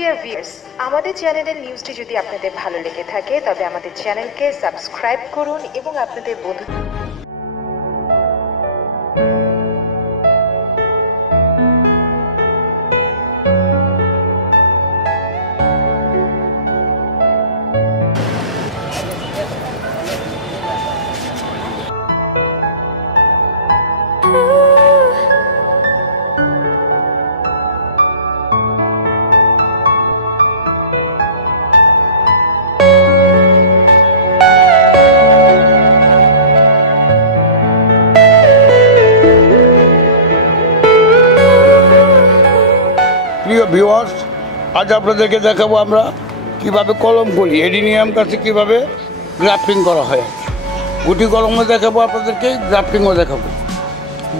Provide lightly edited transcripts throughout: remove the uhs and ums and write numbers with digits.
Dear viewers, আমাদের চ্যানেলের নিউজটি যদি আপনাদের ভালো লেগে থাকে তবে আমাদের চ্যানেলকে সাবস্ক্রাইব করুন এবং আপনাদের বন্ধু প্রিয় ভিউয়ার্স, আজ আপনাদেরকে দেখাবো আমরা কিভাবে কলম করি, এডিনিয়াম গাছে কিভাবে গ্রাফটিং করা হয়। গুটি কলমও দেখাবো আপনাদেরকে, গ্রাফটিংও দেখাবো।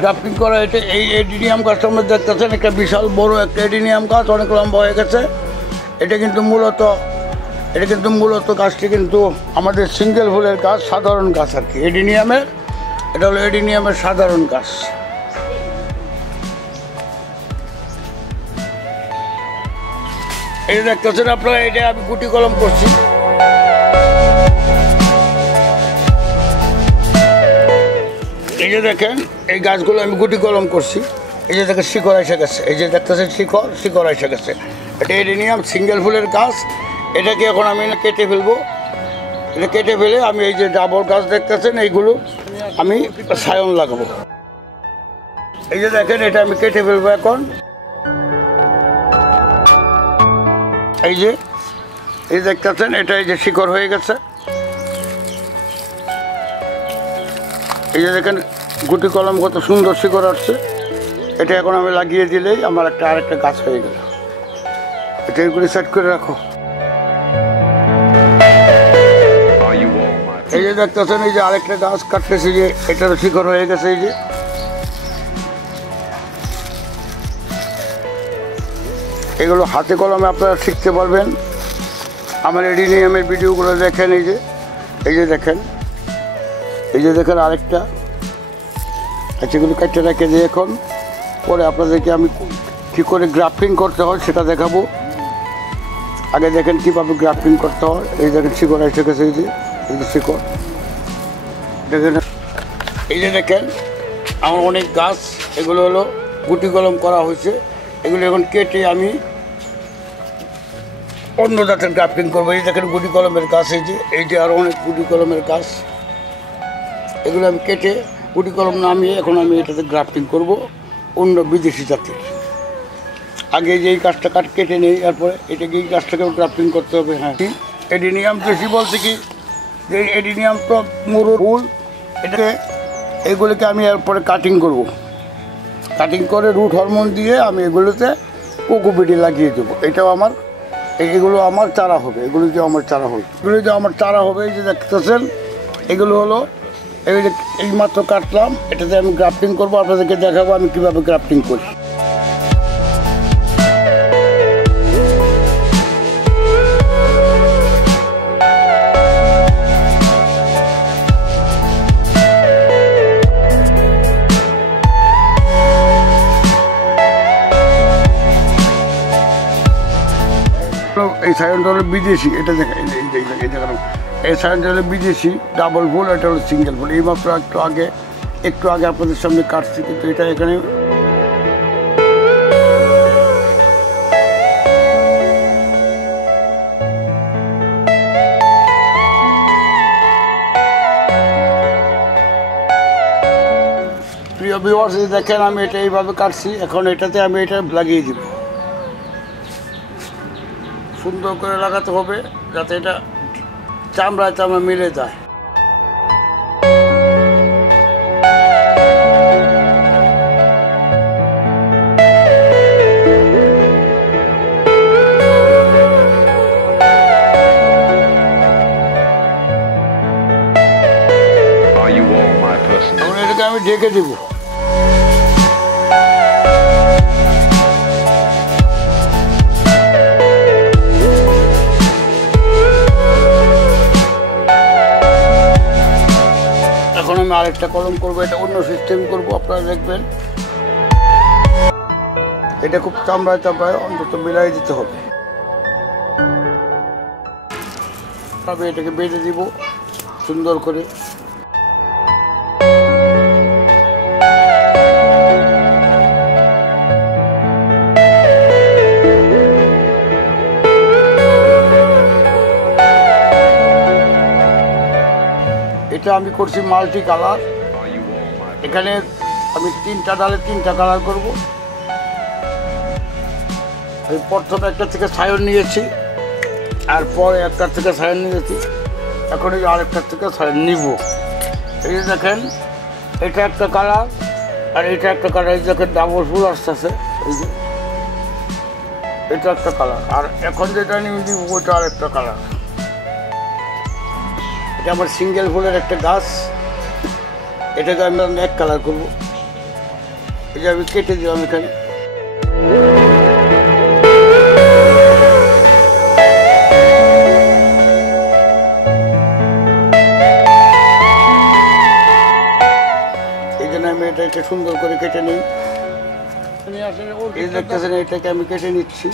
গ্রাফটিং করা এটা এই এডিনিয়াম গাছটা আমরা দেখতেছেন, একটা বিশাল বড় একটা এডিনিয়াম গাছ, অনেক লম্বা হয়ে গেছে। এটা কিন্তু মূলত গাছটি কিন্তু আমাদের সিঙ্গেল ফুলের গাছ, সাধারণ গাছ আর কি এডিনিয়ামের। এটা হলো এডিনিয়ামের সাধারণ গাছ। এই দেখতেছেন আপনারা, এটা আমি গুটি কলম করছি। এই যে দেখেন, এই গাছগুলো আমি গুটি কলম করছি। এই যে দেখেন শিকড় এসে গেছে, এই যে দেখতেছেন শিকড় এসে গেছে। এটা এডিনিয়াম সিঙ্গেল ফুলের গাছ। এটাকে এখন আমি কেটে ফেলবো। এটা কেটে ফেলে আমি এই যে ডাবল গাছ দেখতেছেন, এইগুলো আমি সায়ন লাগাবো। এই যে দেখেন, এটা আমি কেটে ফেলবো এখন। এই দেখতেছেন, এটা এই যে শিকড় হয়ে গেছে। এই যে দেখেন গুটি কলম কত সুন্দর শিকড় আসছে। এটা এখন আমি লাগিয়ে দিলেই আমার আরেকটা গাছ হয়ে গেল। এটা এগুলি সেট করে রাখো। এই যে দেখতেছেন, এই যে আরেকটা গাছ কাটতেছে, যে এটারও শিকড় হয়ে গেছে। এই যে এগুলো হাতে কলমে আপনারা শিখতে পারবেন। আমার এডিনিয়ামের ভিডিওগুলো দেখেন। এই যে দেখেন আরেকটা। আচ্ছা, এগুলো কেটে রেখে দিয়ে এখন পরে আপনাদেরকে আমি কী করে গ্রাফটিং করতে হয় সেটা দেখাবো। আগে দেখেন কীভাবে গ্রাফটিং করতে হয়। এই দেখেন শিকড় এসে গেছে। এই যে শিকড় দেখেন। এই যে দেখেন আমার অনেক গাছ, এগুলো হলো গুটি কলম করা হয়েছে। এগুলো এখন কেটে আমি অন্য জাতের গ্রাফটিং করবো। এই দেখেন গুটি কলমের গাছ। এই যে আরও অনেক গুটি কলমের গাছ। এগুলো আমি কেটে গুটি কলম নামিয়ে এখন আমি এটাতে গ্রাফটিং করব অন্য বিদেশি জাতের। আগে যে এই গাছটা কেটে নেই, তারপরে এটাকে এই গাছটাকেও গ্রাফটিং করতে হবে। হ্যাঁ, এডিনিয়াম বেশি বলতে কি যে এডিনিয়াম তো মুরুর ফুল, এটাকে এগুলোকে আমি এরপরে কাটিং করব। কাটিং করে রুট হরমোন দিয়ে আমি এগুলোতে কোকোপিটি লাগিয়ে দেবো। এগুলো আমার চারা হবে। এগুলো যে আমার চারা হবে। এই যে দেখতেছেন, এগুলো হলো এই মাত্র কাটলাম। এটাতে আমি গ্রাফটিং করবো। আপনাদেরকে দেখাবো আমি কীভাবে গ্রাফটিং করি। এই সায়নটা হলো বিদেশি। এটা দেখেন, এই সায়নটা হলো বিদেশি ডাবল ফুল, এটা হলো সিঙ্গেল ফুল। এই মাত্র একটু আগে আপনাদের সামনে কাটছি, কিন্তু এটা এখানে প্রিয় ভিউয়ার্স, দেখেন আমি এটা এইভাবে কাটছি। এখন এটাতে আমি এটা লাগিয়ে দিব। সুন্দর করে লাগাতে হবে যাতে এটা চামড়ায় মিলে যায়। এটাকে আমি ঢেকে দিব। আমি আরেকটা কলম করবো। এটা অন্য সিস্টেম করবো, আপনারা দেখবেন। এটা খুব চামড়ায় অন্তত মিলাই দিতে হবে। আমি এটাকে বেঁধে দিব সুন্দর করে। এটা আমি করছি মাল্টি কালার। এখানে আমি 3টা ডালে 3টা কালার করব। আমি প্রথমে একটা থেকে ছায়ন নিয়েছি, আর পরে একটা থেকে ছায়ন নিয়েছি, এখন এই আরেকটার থেকে ছায়ন নিব। এই যে দেখেন, এটা একটা কালার আর এটা একটা কালার। এই দেখেন ডাবল ফুল আসতেছে, এই যে এটা একটা কালার। আর এখন যেটা নিয়ে দিব ওইটা আরেকটা কালার। এটা আমার সিঙ্গেল ফুলের একটা গাছ, এটাকে আমি এক কালার করবো। এই যে আমি কেটে দিলাম এখানে। এই জন্য আমি এটা সুন্দর করে কেটে নিই। এই দেখতেছেন, এটাকে আমি কেটে নিচ্ছি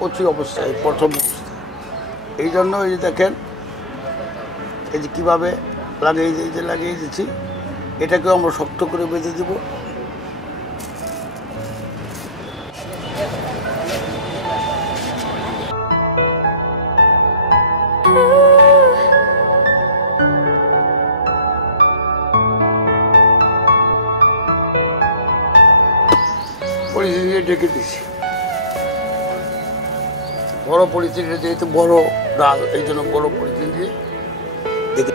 কচি অবস্থায়, প্রথম অবস্থায়। এই জন্য এই যে দেখেন, এই যে কীভাবে লাগিয়ে দিচ্ছি। এটাকেও আমরা শক্ত করে বেঁধে দেব। পলিথিন দিয়ে ঢেকে দিচ্ছি। বড় পলিথিন, যেহেতু বড় ডাল, এই জন্য বড় পলিথিন দিয়ে ঢেকে